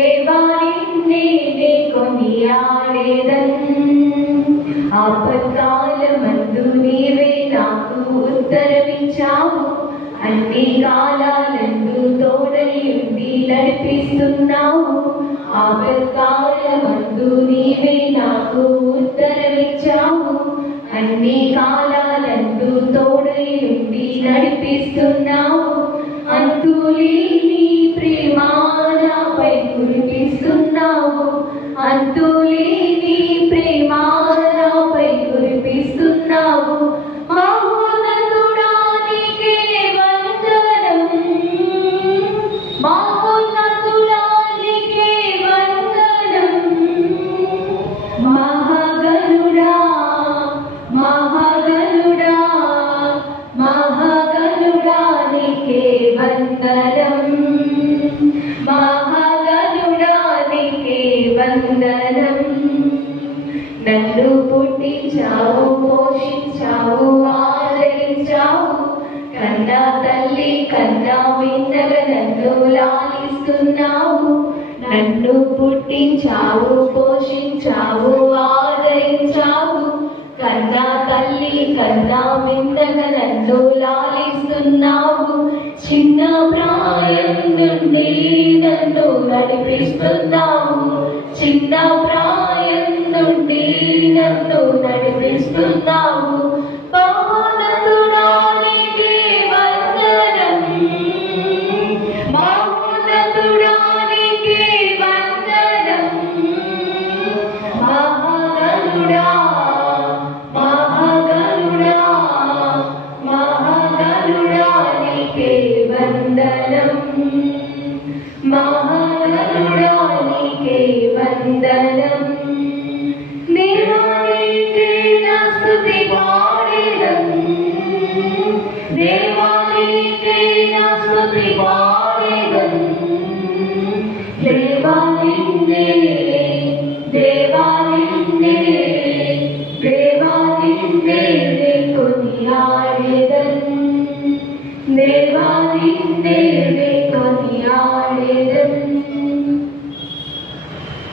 దేవాని నేనే కొనియాడేదన్ ఆపత్కాలమందు నీవే నాకు ఉత్తరమిచ్చావు అన్ని కాలాలందు తోడై ఉండి నడిపిస్తున్నావు ఆపత్కాలమందు నీవే నాకు ఉత్తరమిచ్చావు అన్ని కాలాలందు తోడై ఉండి నడిపిస్తున్నావు అంతులేని ప్రేమ నాపై కురిపిస్తున్నావు అంతులేని ప్రేమ నాపై కురిపిస్తున్నావు మహోన్నతుడా నీకే వందనం మహోన్నతుడా నీకే వందనం మహాగణుడా మహాగణుడా మహాగణుడా నీకే వందనం మహాగణుడా నీకే వందనం నన్ను పుట్టించావు పోషించావు ఆదరించావు కన్నా తల్లి కన్నా విన్నగా నన్ను లాలిస్తున్నావు నన్ను పుట్టించావు పోషించావు ఆదరించావు కన్నా తల్లి కన్నా విన్నగా నన్ను లాలిస్తున్నావు చిన్న ప్రాయం నుండి నన్ను నడిపిస్తున్నావు చిన్న ప్రాయం నుండి నన్ను నడిపిస్తున్నావు మహోన్నతుడా నీకే వందనం మహోన్నతుడా నీకే వందనం మహాగణుడా మహాగణుడా మహాగణుడా నీకే వందనం మహాగణుడా నీకే వందనం దేవా నీకే నా స్తుతి పాడెదన్ దేవా నీకే నా స్తుతి పాడెదన్ దేవా